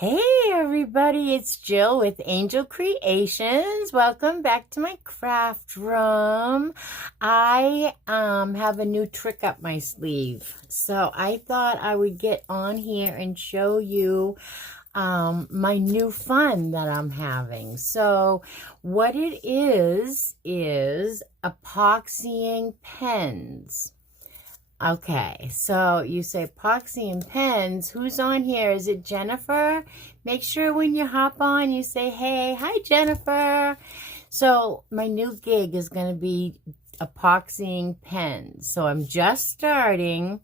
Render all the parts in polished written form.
Hey everybody, it's Jill with Angel Creations. Welcome back to my craft room. I have a new trick up my sleeve. So I thought I would get on here and show you my new fun that I'm having. So what it is epoxying pens. Okay, so you say epoxy and pens. Who's on here? Is it Jennifer? Make sure when you hop on, you say, hey, hi, Jennifer. So my new gig is going to be epoxying pens. So I'm just starting,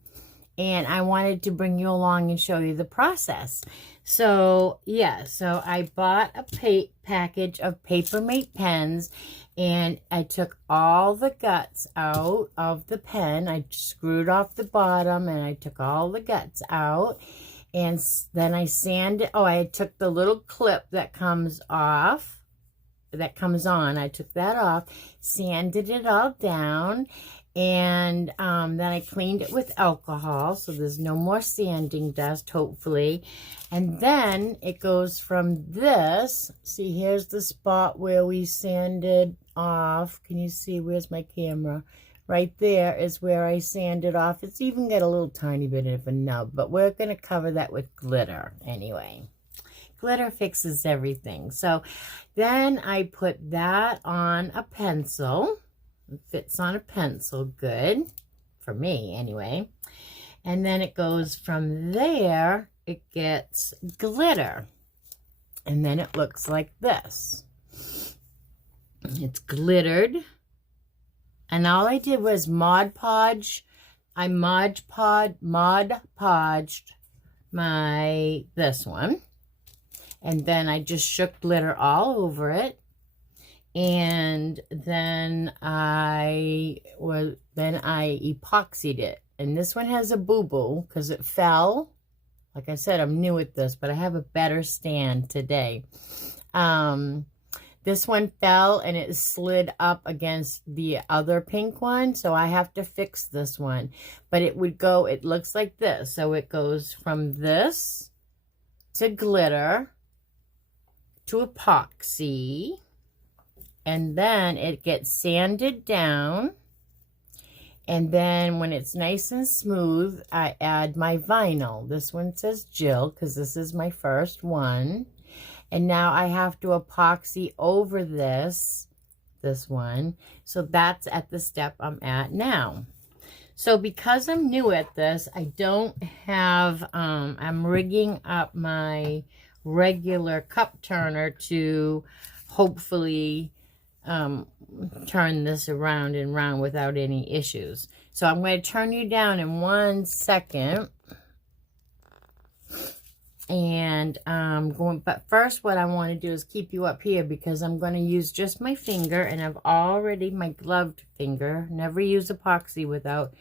and I wanted to bring you along and show you the process. So, yeah, so I bought a package of Papermate pens, and I took all the guts out of the pen. I screwed off the bottom, and I took all the guts out, and then I sanded. Oh, I took the little clip that comes off, that comes on. I took that off, sanded it all down, and then I cleaned it with alcohol, so there's no more sanding dust, hopefully. And then it goes from this. See, here's the spot where we sanded off. Can you see? Where's my camera? Right there is where I sanded off. It's even got a little tiny bit of a nub, but we're going to cover that with glitter anyway. Glitter fixes everything. So then I put that on a pencil. It fits on a pencil good, for me anyway. And then it goes from there, it gets glitter. And then it looks like this. It's glittered. And all I did was Mod Podged this one. And then I just shook glitter all over it. And then I epoxied it. And this one has a boo-boo because it fell. Like I said, I'm new at this, but I have a better stand today. This one fell and it slid up against the other pink one, so I have to fix this one. But it looks like this. So it goes from this to glitter to epoxy. And then it gets sanded down. And then when it's nice and smooth, I add my vinyl. This one says Jill because this is my first one. And now I have to epoxy over this one. So that's at the step I'm at now. So because I'm new at this, I don't have, I'm rigging up my regular cup turner to hopefully turn this around and round without any issues. So I'm going to turn you down in 1 second. And but first what I want to do is keep you up here because I'm going to use just my finger, and I've already my gloved finger. Never use epoxy without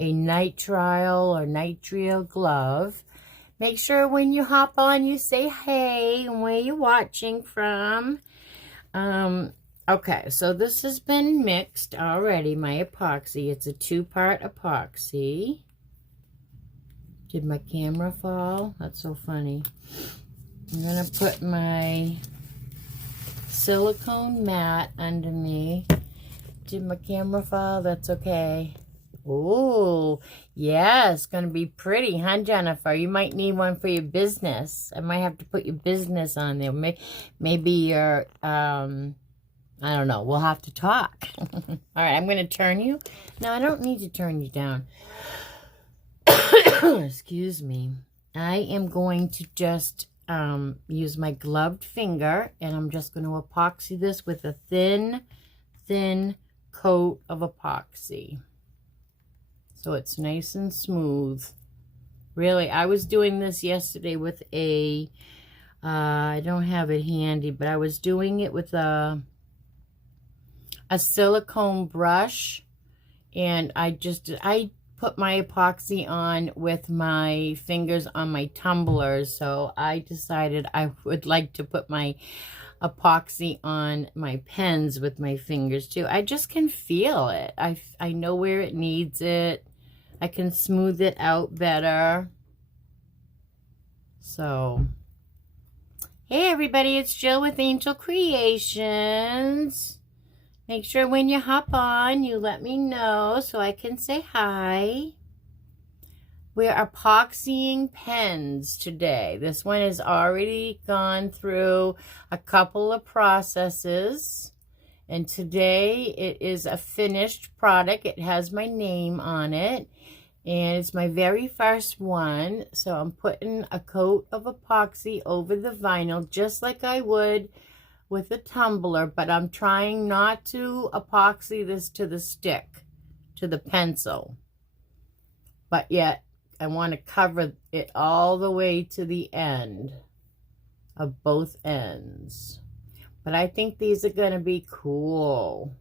a nitrile or nitrile glove. Make sure when you hop on you say hey and where you're watching from. Okay, so this has been mixed already, my epoxy. It's a 2-part epoxy. Did my camera fall? That's so funny. I'm going to put my silicone mat under me. Did my camera fall? That's okay. Oh, yeah, it's going to be pretty, huh, Jennifer? You might need one for your business. I might have to put your business on there. Maybe your, I don't know. We'll have to talk. All right, I'm going to turn you. No, I don't need to turn you down. Excuse me. I am going to just use my gloved finger, and I'm just going to epoxy this with a thin coat of epoxy. So it's nice and smooth. Really, I was doing this yesterday with I don't have it handy, but I was doing it with a silicone brush, and I put my epoxy on with my fingers on my tumblers, so I decided I would like to put my epoxy on my pens with my fingers too. I just can feel it. I know where it needs it. I can smooth it out better. So Hey everybody, it's Jill with Angel Creations. Make sure when you hop on, you let me know so I can say hi. We're epoxying pens today. This one has already gone through a couple of processes. And today it is a finished product. It has my name on it. And it's my very first one. So I'm putting a coat of epoxy over the vinyl just like I would with a tumbler. But I'm trying not to epoxy this to the stick, to the pencil. But yet I want to cover it all the way to the end of both ends. But I think these are going to be cool.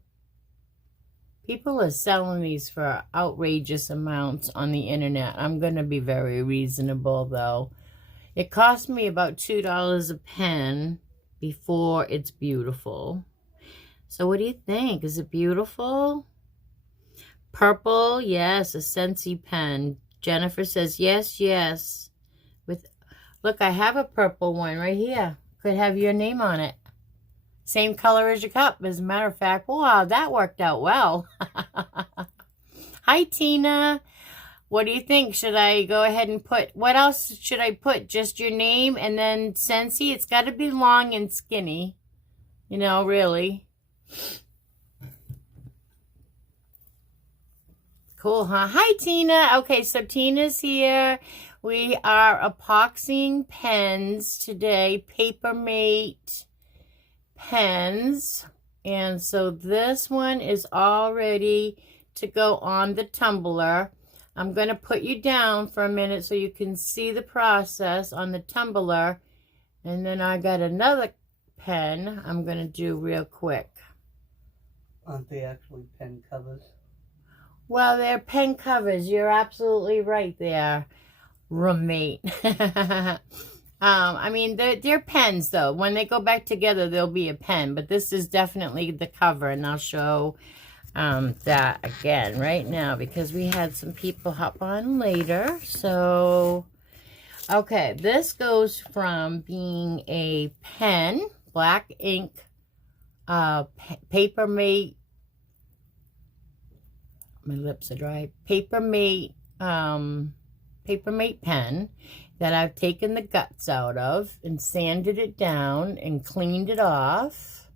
People are selling these for outrageous amounts on the internet. I'm going to be very reasonable, though. It cost me about $2 a pen before it's beautiful. So what do you think? Is it beautiful? Purple, yes, a Scentsy pen. Jennifer says, yes, yes. Look, I have a purple one right here. Could have your name on it. Same color as your cup, as a matter of fact. Wow, that worked out well. Hi, Tina. What do you think? Should I go ahead and put, what else should I put? Just your name and then Scentsy? It's got to be long and skinny. You know, really. Cool, huh? Hi, Tina. Okay, so Tina's here. We are epoxying pens today. Papermate pens. And so this one is all ready to go on the tumbler. I'm going to put you down for a minute so you can see the process on the tumbler. And then I got another pen I'm going to do real quick. Aren't they actually pen covers? Well, they're pen covers. You're absolutely right there, roommate. I mean, they're pens, though. When they go back together, they'll be a pen. But this is definitely the cover, and I'll show that again right now because we had some people hop on later. So, okay, this goes from being a pen, black ink, Papermate. My lips are dry. Papermate pen that I've taken the guts out of and sanded it down and cleaned it off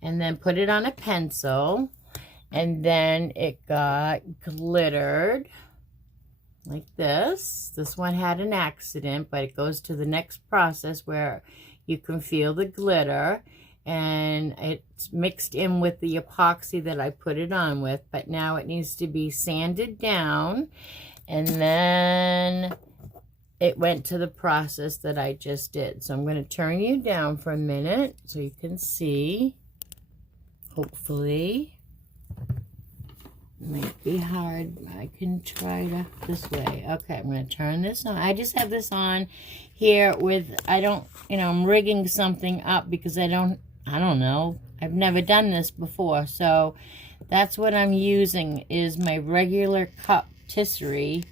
and then put it on a pencil, and then it got glittered like this. This one had an accident, but it goes to the next process where you can feel the glitter, and it's mixed in with the epoxy that I put it on with, but now it needs to be sanded down, and then it went to the process that I just did. So I'm going to turn you down for a minute so you can see, hopefully. It might be hard. I can try to this way. Okay, I'm going to turn this on. I just have this on here with, I'm rigging something up because I don't know. I've never done this before. So that's what I'm using is my regular cup tisserie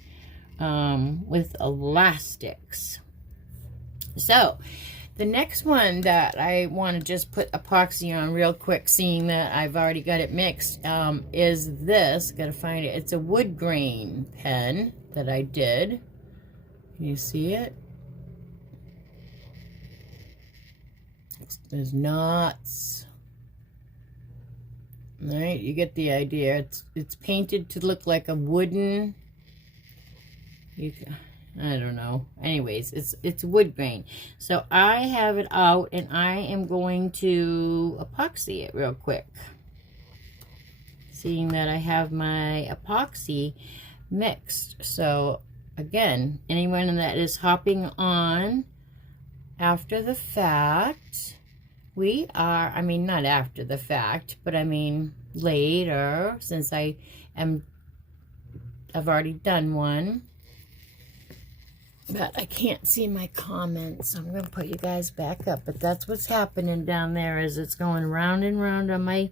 with elastics. So the next one that I want to just put epoxy on real quick, seeing that I've already got it mixed, is this. Got to find it. It's a wood grain pen that I did. Can you see it? There's knots. All right, you get the idea. It's painted to look like a wooden. I don't know. Anyways, it's wood grain. So I have it out and I am going to epoxy it real quick. Seeing that I have my epoxy mixed. So again, anyone that is hopping on after the fact, we are, not after the fact, but later, since I've already done one. But I can't see my comments, so I'm going to put you guys back up. But that's what's happening down there, is it's going round and round on my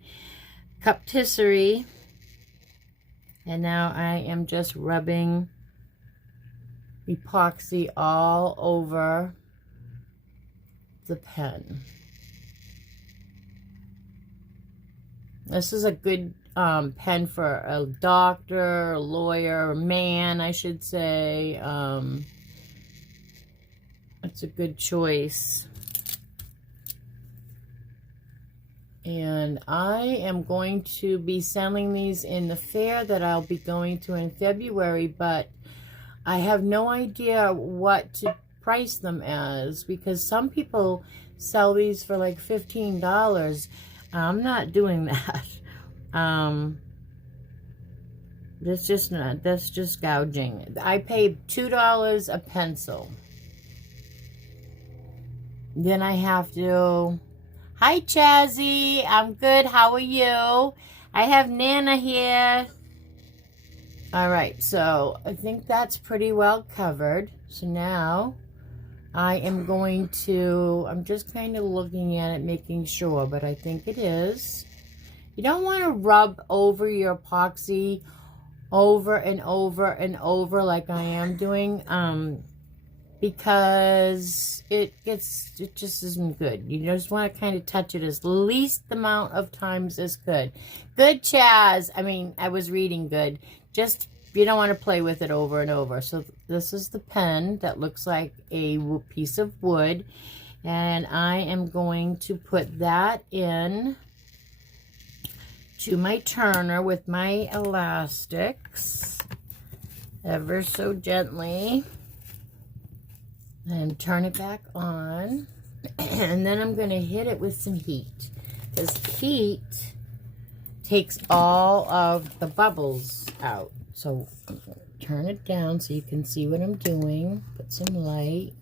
cup tisserie. And now I am just rubbing epoxy all over the pen. This is a good pen for a doctor, a lawyer, a man, I should say. It's a good choice. And I am going to be selling these in the fair that I'll be going to in February, but I have no idea what to price them as, because some people sell these for like $15. I'm not doing that. That's just gouging. I paid $2 a pencil. Then I have to... Hi, Chazzy. I'm good. How are you? I have Nana here. All right, so I think that's pretty well covered. So now I am going to... I'm just kind of looking at it, making sure, but I think it is. You don't want to rub over your epoxy over and over and over like I am doing, because it just isn't good. You just want to kind of touch it as least amount of times as good. Good, Chaz. I mean, I was reading good. Just, you don't want to play with it over and over. So this is the pen that looks like a piece of wood, and I am going to put that in to my turner with my elastics ever so gently, and turn it back on. And then I'm going to hit it with some heat, because heat takes all of the bubbles out. So I'm going to turn it down so you can see what I'm doing. Put some light.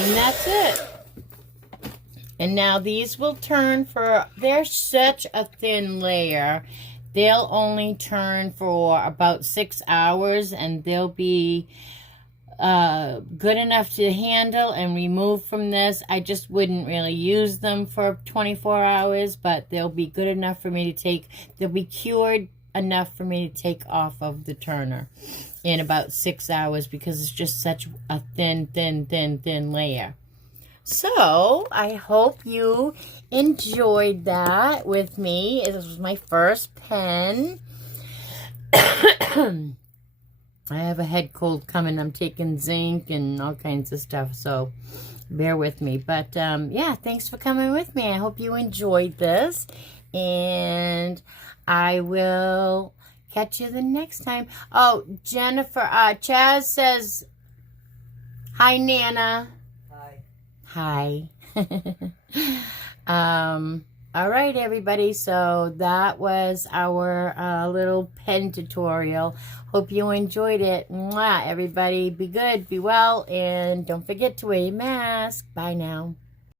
And that's it. And now these will turn for, they're such a thin layer. They'll only turn for about 6 hours, and they'll be good enough to handle and remove from this. I just wouldn't really use them for 24 hours, but they'll be good enough for me to take, they'll be cured enough for me to take off of the turner in about 6 hours, because it's just such a thin layer. So I hope you enjoyed that with me. This was my first pen. I have a head cold coming. I'm taking zinc and all kinds of stuff, so bear with me. But yeah, thanks for coming with me. I hope you enjoyed this, and I will catch you the next time. Oh, Jennifer, Chaz says, hi, Nana. Hi. All right, everybody. So that was our little pen tutorial. Hope you enjoyed it. Mwah, everybody. Be good, be well, and don't forget to wear your mask. Bye now.